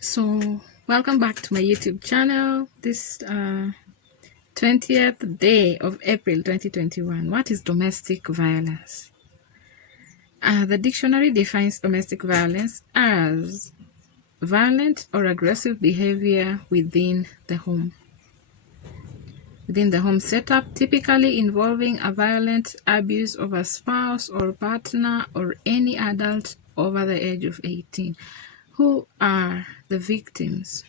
So welcome back to my YouTube channel. This 20th day of April 2021. What is domestic violence? The dictionary defines domestic violence as violent or aggressive behavior within the home. Within the home setup, typically involving a violent abuse of a spouse or partner or any adult over the age of 18. Who are the victims?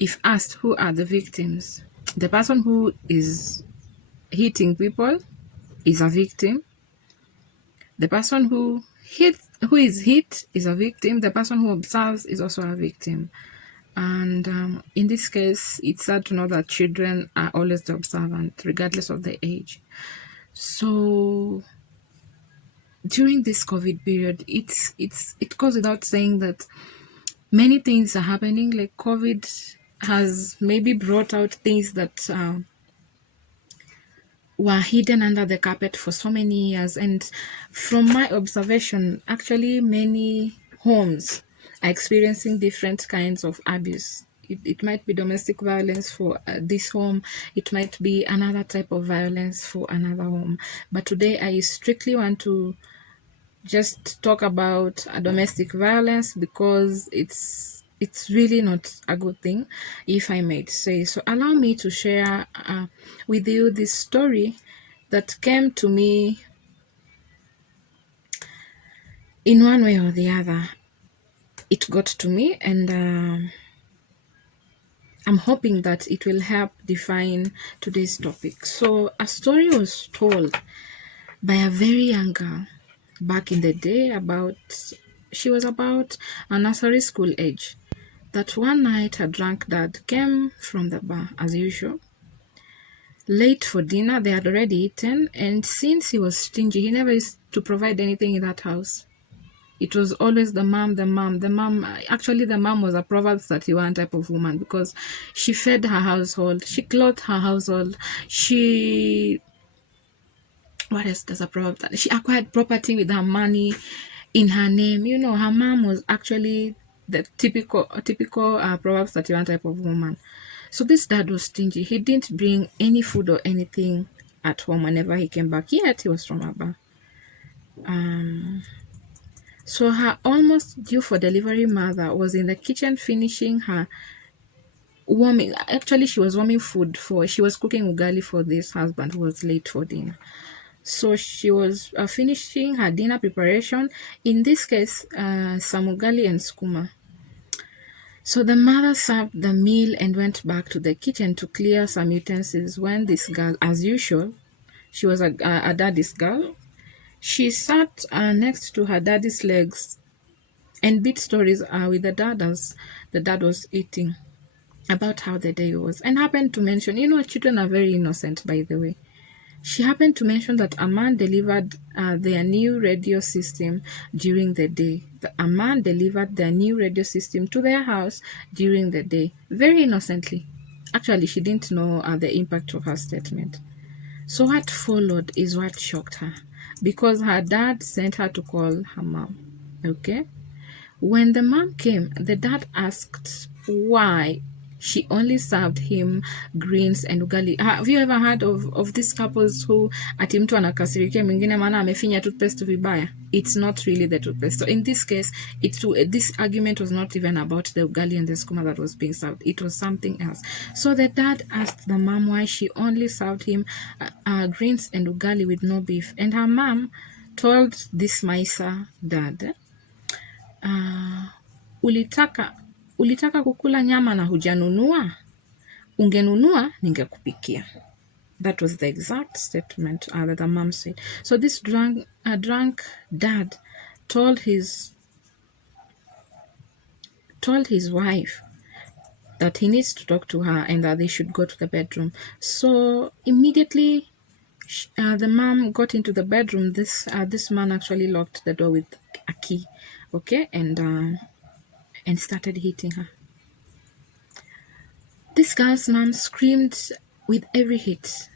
If asked who are the victims, the person who is hitting people is a victim. The person who is hit is a victim. The person who observes is also a victim. And in this case, it's sad to know that children are always the observant, regardless of the age. So during this COVID period, it goes without saying that many things are happening. Like COVID has maybe brought out things that were hidden under the carpet for so many years. And from my observation, actually many homes are experiencing different kinds of abuse. It might be domestic violence for this home. It might be another type of violence for another home. But today I strictly want to just talk about domestic violence because it's really not a good thing, if I may say. So allow me to share with you this story that came to me in one way or the other. It got to me, and I'm hoping that it will help define today's topic. So a story was told by a very young girl back in the day. She was about a nursery school age, that one night her drunk dad came from the bar as usual, late for dinner. They had already eaten, and since he was stingy, he never used to provide anything in that house. It was always the mom. Actually, the mom was a Proverbs 31 type of woman, because she fed her household, she clothed her household, what else does a proverb? She acquired property with her money in her name. You know, her mom was actually the typical Proverbs 31 type of woman. So this dad was stingy. He didn't bring any food or anything at home whenever he came back, yet he was from a bar. So her almost due for delivery mother was in the kitchen finishing her warming. Actually, she was warming food she was cooking ugali for this husband who was late for dinner. So she was finishing her dinner preparation. In this case, some ugali and skuma. So the mother served the meal and went back to the kitchen to clear some utensils when this girl, as usual, she was a daddy's girl, she sat next to her daddy's legs and beat stories with the dad as the dad was eating, about how the day was, and happened to mention, children are very innocent, by the way. She happened to mention that a man delivered their new radio system during the day. A man delivered their new radio system to their house during the day, very innocently. Actually, she didn't know the impact of her statement. So what followed is what shocked her, because her dad sent her to call her mom. Okay? When the mom came, the dad asked why she only served him greens and ugali. Have you ever heard of these couples who ati mtu anakasirikia mwingine maana amefinya toothpaste vibaya? It's not really the toothpaste. So in this case, this argument was not even about the ugali and the skuma that was being served. It was something else. So the dad asked the mom why she only served him greens and ugali with no beef. And her mom told this Maisa dad, ulitaka kukula nyama na hujanunua? Ungenunua ningekupikia. That was the exact statement that the mom said. So this drunk dad told his wife that he needs to talk to her and that they should go to the bedroom. So immediately the mom got into the bedroom. This man actually locked the door with a key, okay, and started hitting her. This girl's mom screamed with every hit.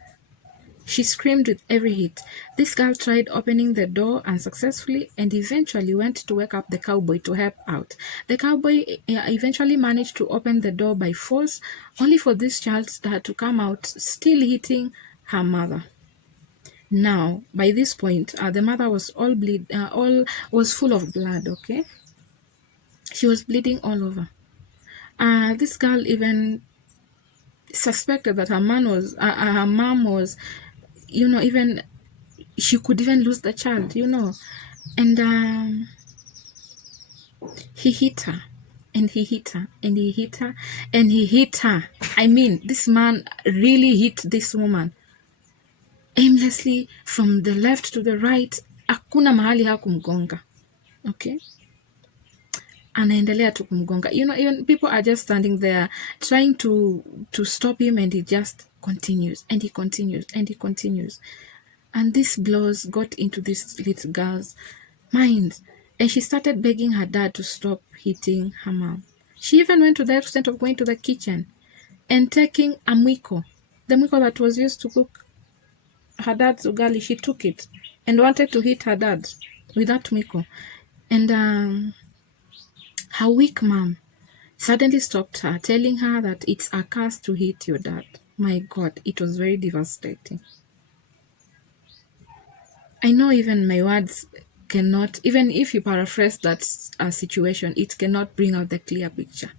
She screamed with every hit. This girl tried opening the door unsuccessfully and eventually went to wake up the cowboy to help out. The cowboy eventually managed to open the door by force, only for this child to come out still hitting her mother. Now, by this point, the mother was all full of blood. Okay, she was bleeding all over. This girl even suspected that her mom was, even she could even lose the child, and he hit her, and he hit her, and he hit her, and he hit her. I mean, this man really hit this woman aimlessly from the left to the right. Hakuna mahali hakumgonga. Okay, anaendelea tu kumgonga. Even people are just standing there trying to stop him, and he just continues, and he continues, and he continues. And these blows got into this little girl's mind, and she started begging her dad to stop hitting her mom. She even went to the extent of going to the kitchen and taking a mwiko, the mwiko that was used to cook her dad's ugali. She took it and wanted to hit her dad with that mwiko. And her weak mom suddenly stopped her, telling her that it's a curse to hit your dad. My God, it was very devastating. I know even my words cannot, even if you paraphrase that situation, it cannot bring out the clear picture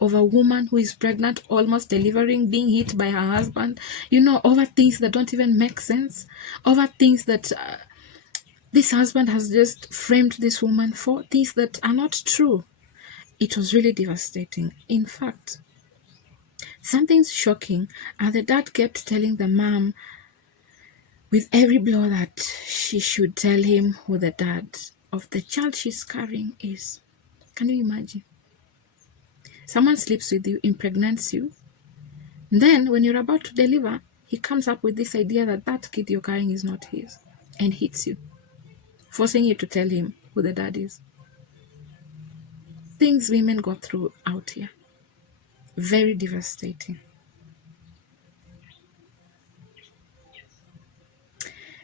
of a woman who is pregnant, almost delivering, being hit by her husband, over things that don't even make sense, over things that this husband has just framed this woman for, things that are not true. It was really devastating. In fact, something shocking, and the dad kept telling the mom with every blow that she should tell him who the dad of the child she's carrying is. Can you imagine? Someone sleeps with you, impregnates you. Then when you're about to deliver, he comes up with this idea that that kid you're carrying is not his and hits you, forcing you to tell him who the dad is. Things women go through out here. Very devastating.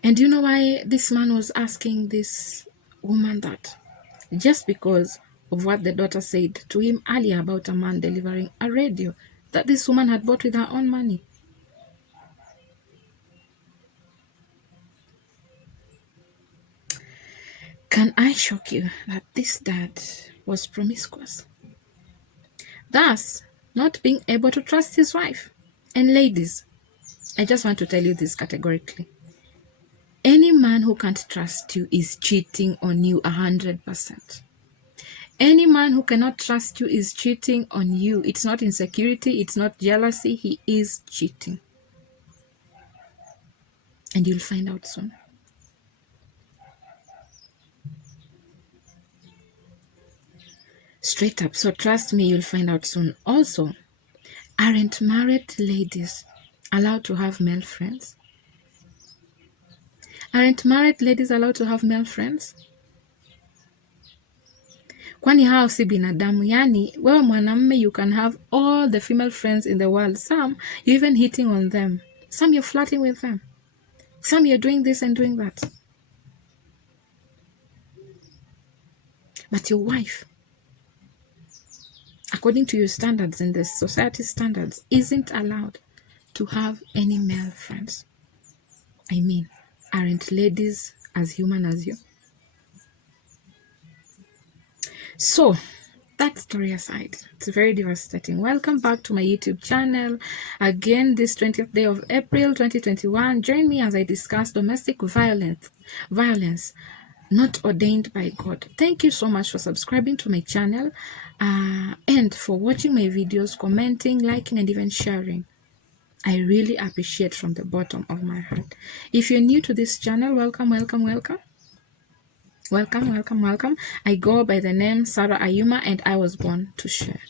And you know why this man was asking this woman that? Just because of what the daughter said to him earlier about a man delivering a radio that this woman had bought with her own money. Can I shock you that this dad was promiscuous, thus not being able to trust his wife? And ladies, I just want to tell you this categorically. Any man who can't trust you is cheating on you 100%. Any man who cannot trust you is cheating on you. It's not insecurity, it's not jealousy, he is cheating. And you'll find out soon. Straight up. So trust me, you'll find out soon. Also, aren't married ladies allowed to have male friends? Aren't married ladies allowed to have male friends? Kwani hao si binadamu? Yani, wewe mwanamume, you can have all the female friends in the world. Some, you're even hitting on them. Some, you're flirting with them. Some, you're doing this and doing that. But your wife, according to your standards and the society standards, isn't allowed to have any male friends. I mean, aren't ladies as human as you? So, that story aside, it's very devastating. Welcome back to my YouTube channel. Again, this 20th day of April 2021. Join me as I discuss domestic violence not ordained by God. Thank you so much for subscribing to my channel and for watching my videos, commenting, liking, and even sharing. I really appreciate from the bottom of my heart. If you're new to this channel, welcome, welcome, welcome. Welcome, welcome, welcome. I go by the name Sarah Ayuma and I was born to share.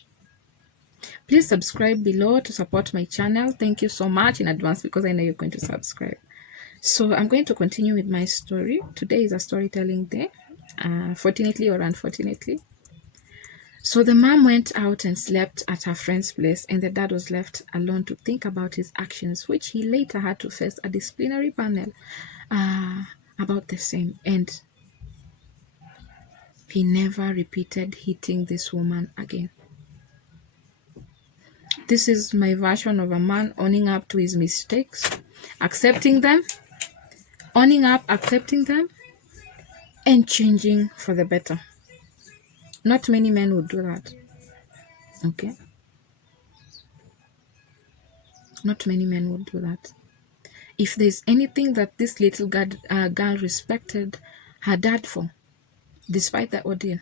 Please subscribe below to support my channel. Thank you so much in advance because I know you're going to subscribe. So I'm going to continue with my story. Today is a storytelling day, fortunately or unfortunately. So the mom went out and slept at her friend's place, and the dad was left alone to think about his actions, which he later had to face a disciplinary panel about the same. And he never repeated hitting this woman again. This is my version of a man owning up to his mistakes, accepting them, owning up, accepting them, and changing for the better. Not many men would do that. Okay? Not many men would do that. If there's anything that this little girl respected her dad for, despite the ordeal,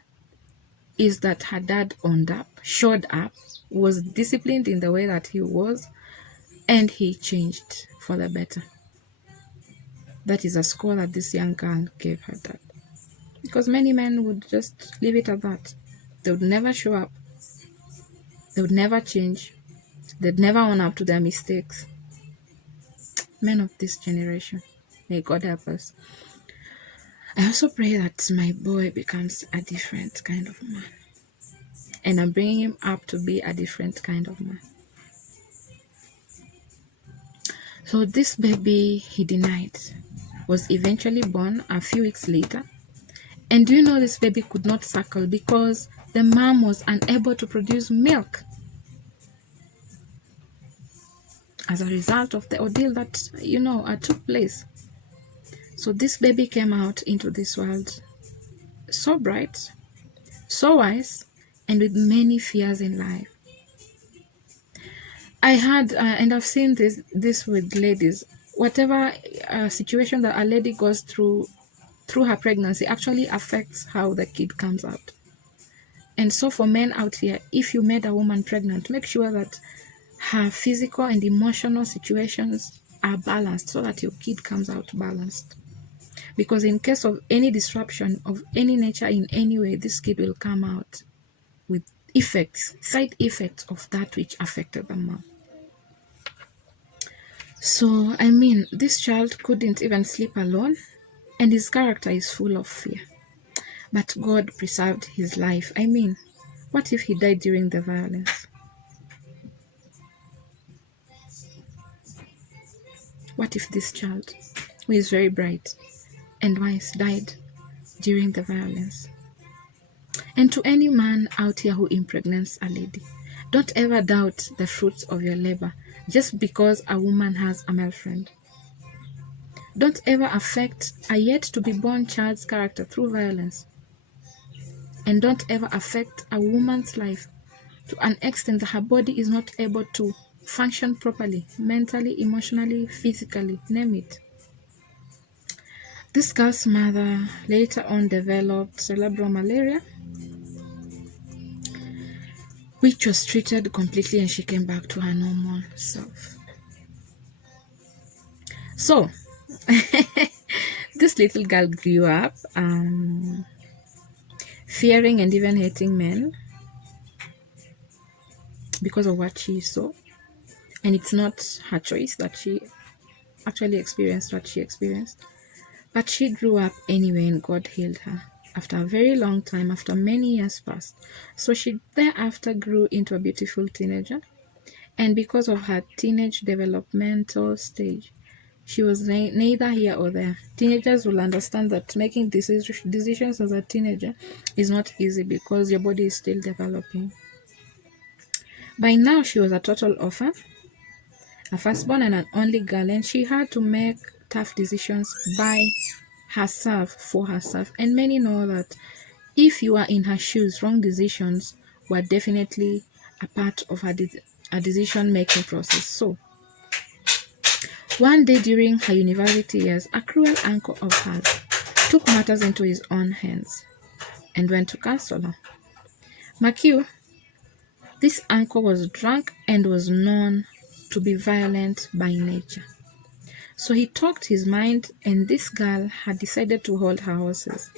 is that her dad owned up, showed up, was disciplined in the way that he was, and he changed for the better. That is a score that this young girl gave her dad. Because many men would just leave it at that. They would never show up. They would never change. They'd never own up to their mistakes. Men of this generation, may God help us. I also pray that my boy becomes a different kind of man. And I'm bringing him up to be a different kind of man. So this baby, he denied, was eventually born a few weeks later. And do you know this baby could not suckle because the mom was unable to produce milk as a result of the ordeal that, took place. So this baby came out into this world so bright, so wise, and with many fears in life. I had, and I've seen this with ladies, whatever situation that a lady goes through her pregnancy actually affects how the kid comes out. And so for men out here, if you made a woman pregnant, make sure that her physical and emotional situations are balanced so that your kid comes out balanced. Because in case of any disruption of any nature in any way, this kid will come out with side effects of that which affected the mom. So, this child couldn't even sleep alone, and his character is full of fear. But God preserved his life. What if he died during the violence? What if this child, who is very bright and wise, died during the violence? And to any man out here who impregnates a lady, don't ever doubt the fruits of your labor just because a woman has a male friend. Don't ever affect a yet-to-be-born child's character through violence. And don't ever affect a woman's life to an extent that her body is not able to function properly, mentally, emotionally, physically, name it. This girl's mother later on developed cerebral malaria, which was treated completely, and she came back to her normal self. So, this little girl grew up fearing and even hating men because of what she saw. And it's not her choice that she actually experienced what she experienced. But she grew up anyway, and God healed her after a very long time, after many years passed. So she thereafter grew into a beautiful teenager. And because of her teenage developmental stage, she was neither here or there. Teenagers will understand that making decisions as a teenager is not easy because your body is still developing. By now, she was a total orphan, a firstborn and an only girl, and she had to make tough decisions by herself, for herself. And many know that if you are in her shoes, wrong decisions were definitely a part of her decision-making process. So, one day during her university years, a cruel uncle of hers took matters into his own hands and went to console her. Mark you, this uncle was drunk and was known to be violent by nature. So he talked his mind, and this girl had decided to hold her horses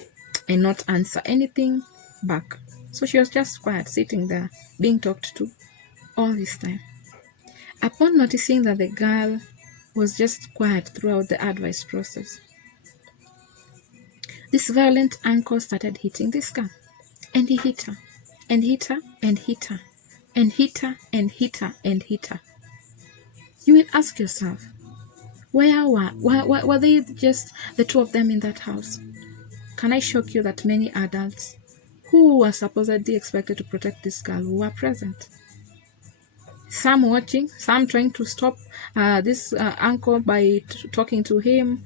and not answer anything back. So she was just quiet, sitting there, being talked to all this time. Upon noticing that the girl was just quiet throughout the advice process, this violent uncle started hitting this girl, and he hit her. and hit her and hit her and hit her and hit her and hit her. You will ask yourself, were they just the two of them in that house? Can I shock you that many adults who were supposedly expected to protect this girl were present? Some watching, some trying to stop this uncle by talking to him,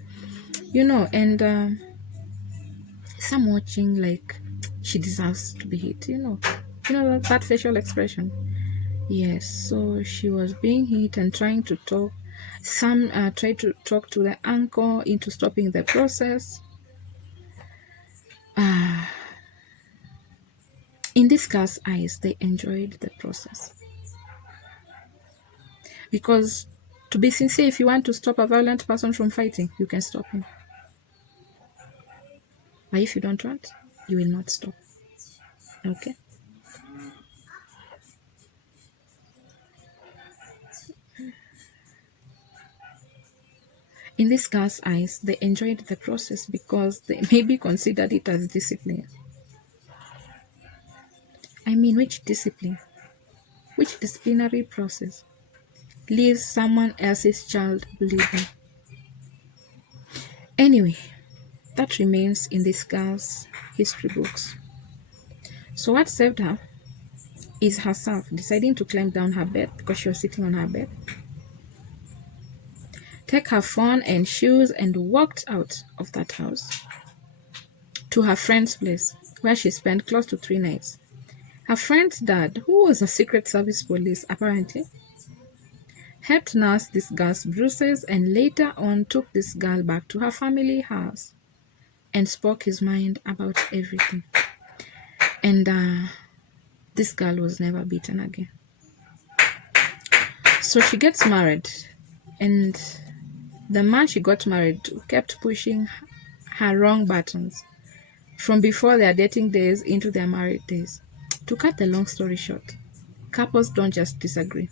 and some watching like she deserves to be hit, that facial expression. Yes, so she was being hit and trying to talk. Some tried to talk to the uncle into stopping the process. In this girl's eyes, they enjoyed the process. Because, to be sincere, if you want to stop a violent person from fighting, you can stop him. But if you don't want, you will not stop. Okay? In this girl's eyes, they enjoyed the process because they maybe considered it as discipline. I mean, which discipline? Which disciplinary process leaves someone else's child bleeding? Anyway, that remains in this girl's history books. So what saved her is herself deciding to climb down her bed because she was sitting on her bed, take her phone and shoes and walked out of that house to her friend's place where she spent close to 3 nights. Her friend's dad, who was a Secret Service police apparently, helped nurse this girl's bruises and later on took this girl back to her family house and spoke his mind about everything. And this girl was never beaten again. So she gets married, and the man she got married to kept pushing her wrong buttons from before their dating days into their married days. To cut the long story short, couples don't just disagree,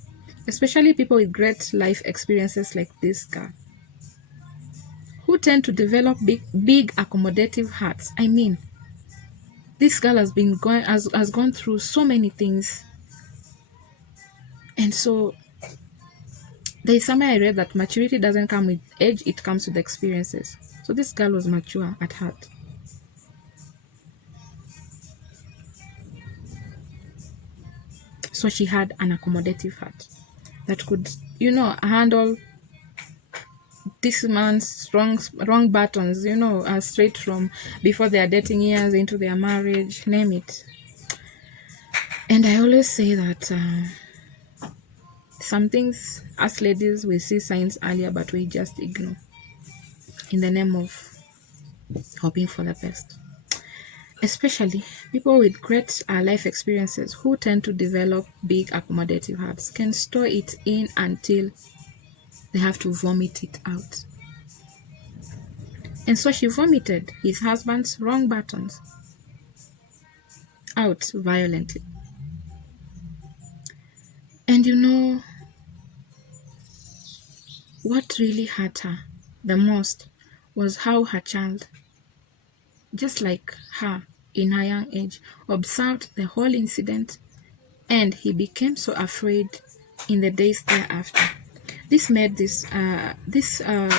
especially people with great life experiences like this girl, who tend to develop big accommodative hearts. I mean, this girl has gone through so many things, and so there is somewhere I read that maturity doesn't come with age, it comes with experiences. So this girl was mature at heart. So she had an accommodative heart that could, handle this man's wrong buttons, straight from before their dating years into their marriage, name it. And I always say that some things, us ladies, we see signs earlier, but we just ignore in the name of hoping for the best. Especially people with great life experiences who tend to develop big accommodative hearts can store it in until they have to vomit it out. And so she vomited his husband's wrong buttons out violently. And what really hurt her the most was how her child, just like her in her young age, observed the whole incident, and he became so afraid in the days thereafter. This made this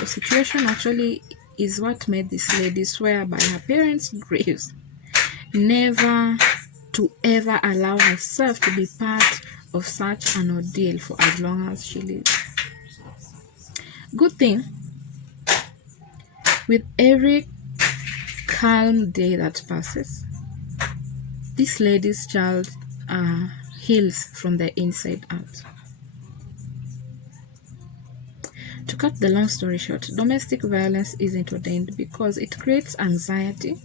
situation actually is what made this lady swear by her parents' graves never to ever allow herself to be part of such an ordeal for as long as she lives. Good thing, with every calm day that passes, this lady's child heals from the inside out. To cut the long story short, domestic violence isn't ordained because it creates anxiety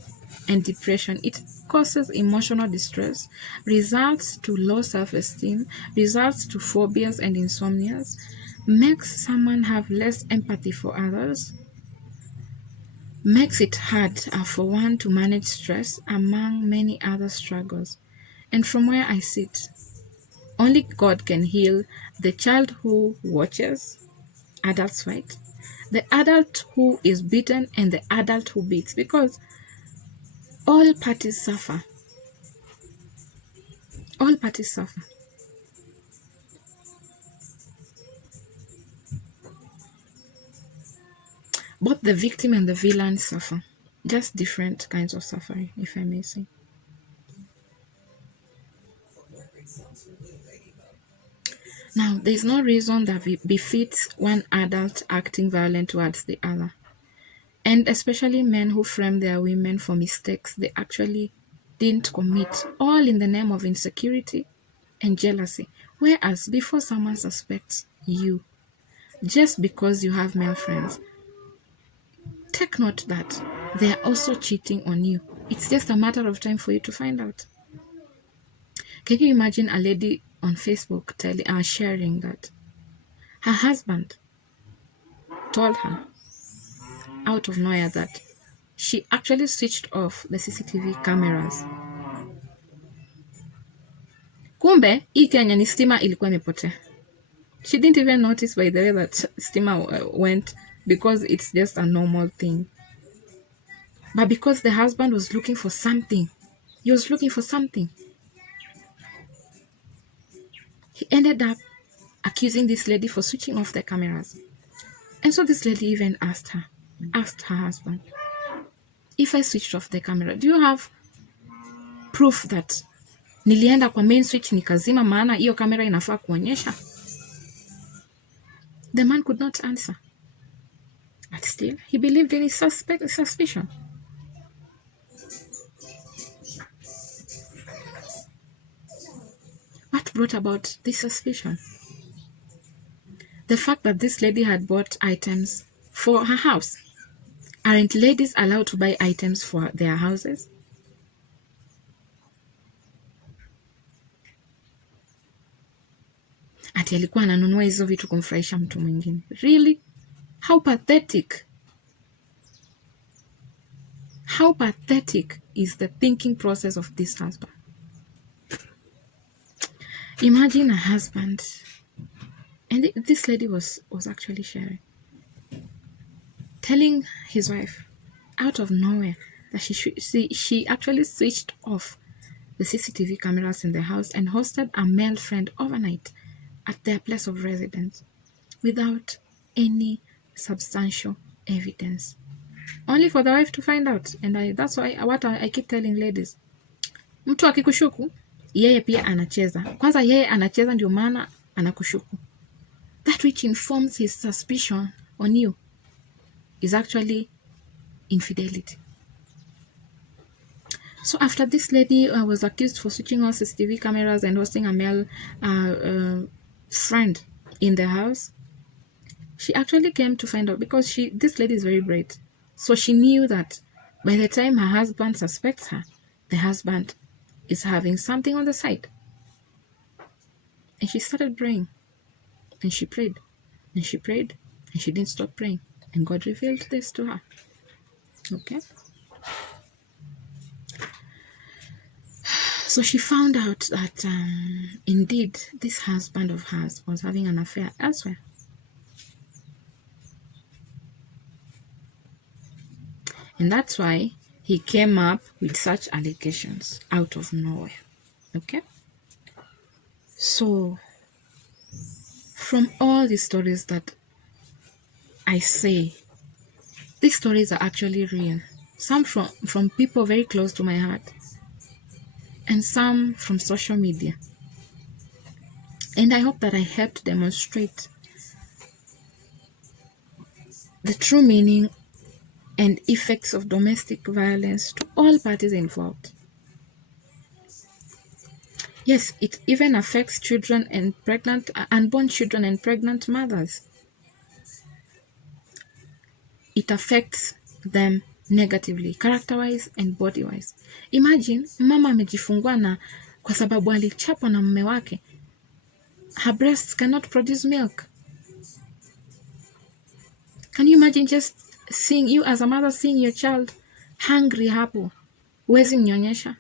and depression. It causes emotional distress, results to low self-esteem, results to phobias and insomnias, makes someone have less empathy for others, makes it hard for one to manage stress, among many other struggles. And from where I sit, only God can heal the child who watches adults fight, the adult who is beaten, and the adult who beats, because all parties suffer. All parties suffer. Both the victim and the villain suffer. Just different kinds of suffering, if I may say. Now, there is no reason that befits one adult acting violent towards the other. And especially men who frame their women for mistakes they actually didn't commit, all in the name of insecurity and jealousy. Whereas before someone suspects you, just because you have male friends, take note that they are also cheating on you. It's just a matter of time for you to find out. Can you imagine a lady on Facebook sharing that her husband told her out of nowhere that she actually switched off the CCTV cameras. Kumbe, hii Kenya ni stima ilikuwa imepotea. She didn't even notice, by the way, that stima went, because it's just a normal thing. But because the husband was looking for something, he was looking for something, he ended up accusing this lady for switching off the cameras. And so this lady even asked her husband, if I switched off the camera, do you have proof that nilienda kwa main switch nikazima, maana hiyo kamera inafaa kuonyesha? The man could not answer. But still, he believed in his suspicion. What brought about this suspicion? The fact that this lady had bought items for her house. Aren't ladies allowed to buy items for their houses? Ati alikuwa ananunua hizo vitu kumfurahisha mtu mwingine. Really? How pathetic. How pathetic is the thinking process of this husband? Imagine a husband, and this lady was actually sharing, telling his wife out of nowhere that she actually switched off the CCTV cameras in the house and hosted a male friend overnight at their place of residence without any substantial evidence, only for the wife to find out. And that's why what I keep telling ladies, mtu akikushuku yeye pia anacheza. Kwanza yeye anacheza ndio maana anakushuku. That which informs his suspicion on you is actually infidelity. So after this lady was accused for switching off CCTV cameras and hosting a male friend in the house, she actually came to find out, because this lady is very bright. So she knew that by the time her husband suspects her, the husband is having something on the side. And she started praying. And she prayed. And she prayed. And she didn't stop praying. And God revealed this to her. Okay? So she found out that indeed this husband of hers was having an affair elsewhere. And that's why he came up with such allegations out of nowhere. Okay? So, from all the stories that I say, these stories are actually real. Some from people very close to my heart, and some from social media. And I hope that I helped demonstrate the true meaning and effects of domestic violence to all parties involved. Yes, it even affects children and unborn children and pregnant mothers. It affects them negatively, character-wise and body-wise. Imagine mama amejifungua na kwa sababu alichapwa na mume wake, her breasts cannot produce milk. Can you imagine just seeing you as a mother, seeing your child hungry hapo, huwezi mnyonyesha?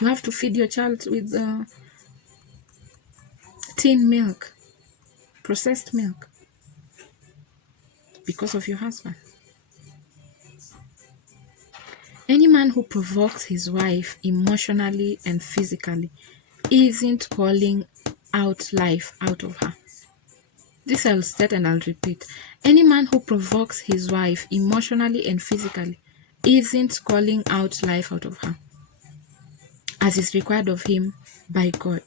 You have to feed your child with tin milk, processed milk, because of your husband. Any man who provokes his wife emotionally and physically isn't calling out life out of her. This I'll state and I'll repeat. Any man who provokes his wife emotionally and physically isn't calling out life out of her, as is required of him by God.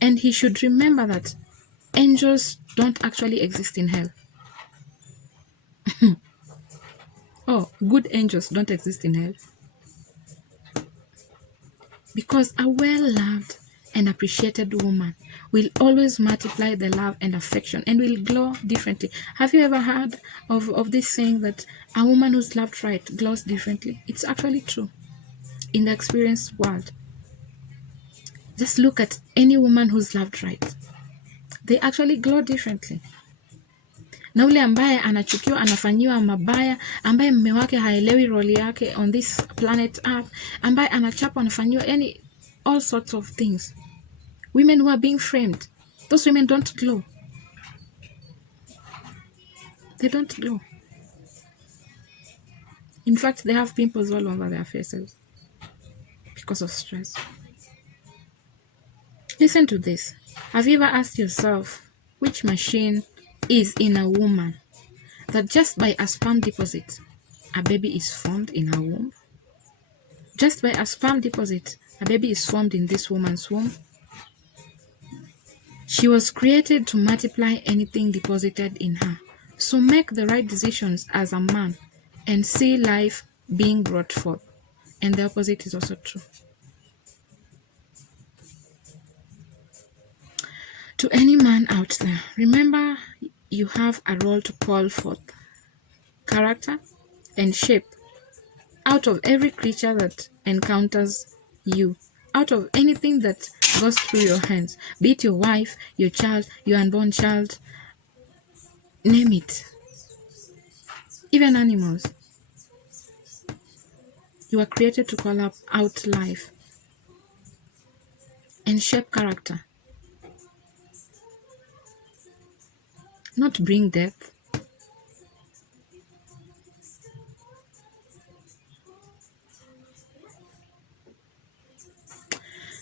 And he should remember that angels don't actually exist in hell. Oh, good angels don't exist in hell. Because a well-loved and appreciated woman will always multiply the love and affection and will glow differently. Have you ever heard of this saying that a woman who's loved right glows differently? It's actually true in the experienced world. Just look at any woman who's loved right. They actually glow differently. Na ule ambaye anachukiwa, anafanyiwa mabaya, ambaye mume wake haelewi role yake on this planet Earth, ambaye anachapwa, anafanyiwa, yani all sorts of things. Women who are being framed, those women don't glow. They don't glow. In fact, they have pimples all over their faces because of stress. Listen to this. Have you ever asked yourself which machine is in a woman that just by a sperm deposit, a baby is formed in her womb? Just by a sperm deposit, a baby is formed in this woman's womb. She was created to multiply anything deposited in her. So make the right decisions as a man and see life being brought forth. And the opposite is also true. To any man out there, remember you have a role to call forth character and shape out of every creature that encounters you, out of anything that goes through your hands, be it your wife, your child, your unborn child, name it, even animals. You are created to call out life and shape character, not bring death.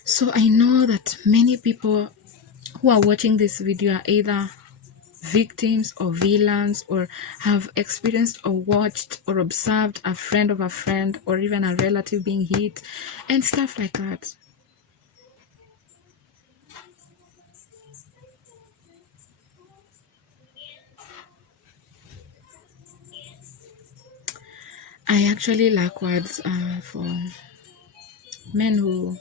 So I know that many people who are watching this video are either victims or villains, or have experienced or watched or observed a friend of a friend or even a relative being hit and stuff like that. I actually lack words for men who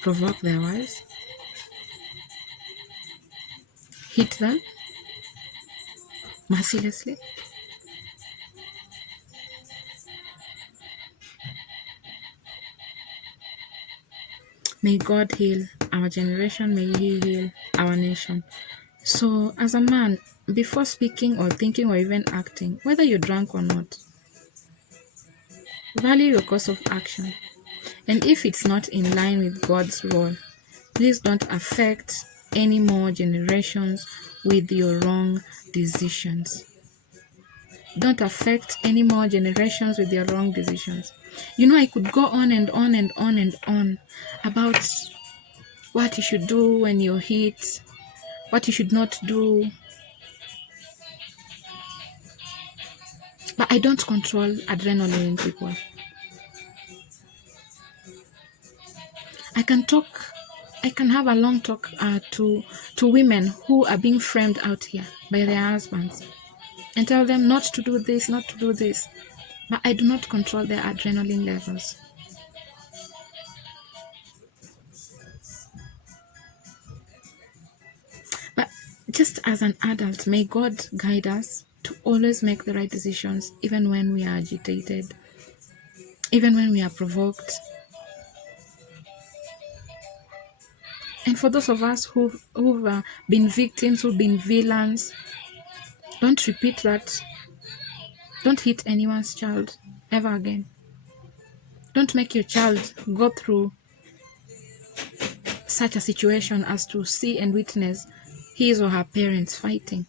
provoke their wives, hit them mercilessly, may God heal our generation, may He heal our nation. So as a man, before speaking or thinking or even acting, whether you're drunk or not, value your course of action. And if it's not in line with God's role, please don't affect any more generations with your wrong decisions. Don't affect any more generations with your wrong decisions. You know, I could go on and on and on and on about what you should do when you're hit, what you should not do. But I don't control adrenaline in people. I can have a long talk to women who are being framed out here by their husbands and tell them not to do this, not to do this. But I do not control their adrenaline levels. But just as an adult, may God guide us to always make the right decisions, even when we are agitated, even when we are provoked. And for those of us who've been victims, who've been villains, don't repeat that. Don't hit anyone's child ever again. Don't make your child go through such a situation as to see and witness his or her parents fighting.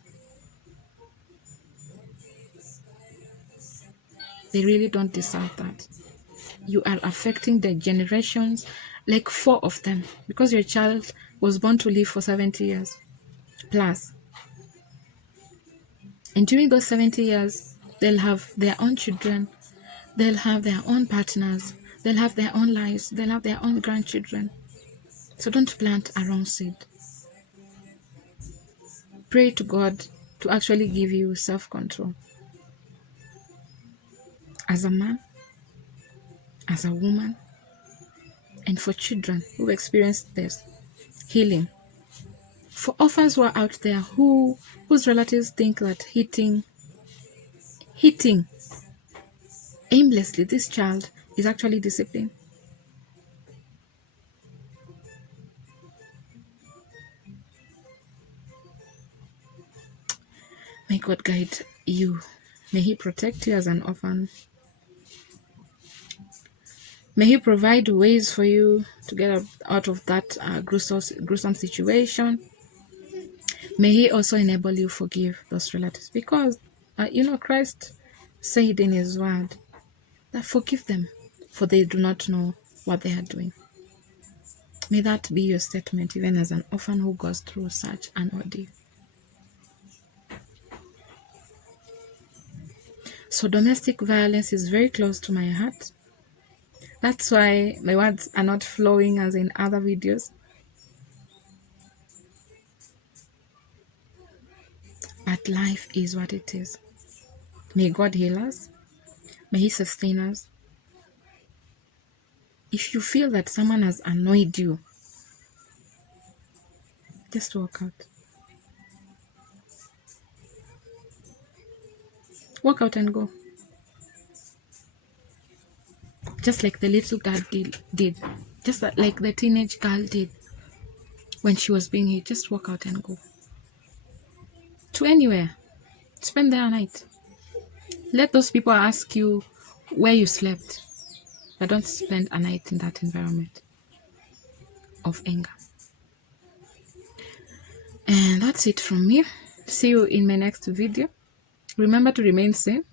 They really don't deserve that. You are affecting the generations, like 4 of them, because your child was born to live for 70 years plus. And during those 70 years, they'll have their own children, they'll have their own partners, they'll have their own lives, they'll have their own grandchildren. So don't plant a wrong seed. Pray to God to actually give you self-control. As a man, as a woman, and for children who experienced this, healing. For orphans who are out there whose relatives think that hitting aimlessly this child is actually discipline. May God guide you. May He protect you as an orphan. May He provide ways for you to get out of that gruesome situation. May He also enable you to forgive those relatives, because Christ said in His word that forgive them, for they do not know what they are doing. May that be your statement, even as an orphan who goes through such an ordeal. So domestic violence is very close to my heart. That's why my words are not flowing as in other videos. But life is what it is. May God heal us. May He sustain us. If you feel that someone has annoyed you, just walk out. Walk out and go. Just like the little girl did. Just like the teenage girl did when she was being hit. Just walk out and go. To anywhere. Spend there a night. Let those people ask you where you slept. But don't spend a night in that environment of anger. And that's it from me. See you in my next video. Remember to remain sane.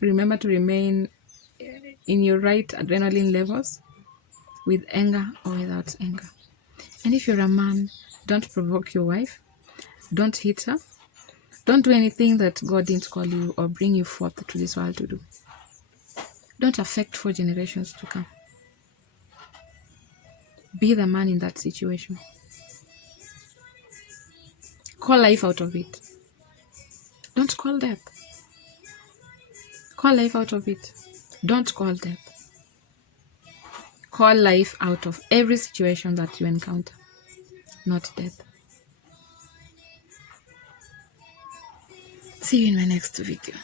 Remember to remain in your right adrenaline levels, with anger or without anger. And if you're a man, don't provoke your wife. Don't hit her. Don't do anything that God didn't call you or bring you forth to this world to do. Don't affect 4 generations to come. Be the man in that situation. Call life out of it. Don't call death. Call life out of it. Don't call death. Call life out of every situation that you encounter, not death. See you in my next video.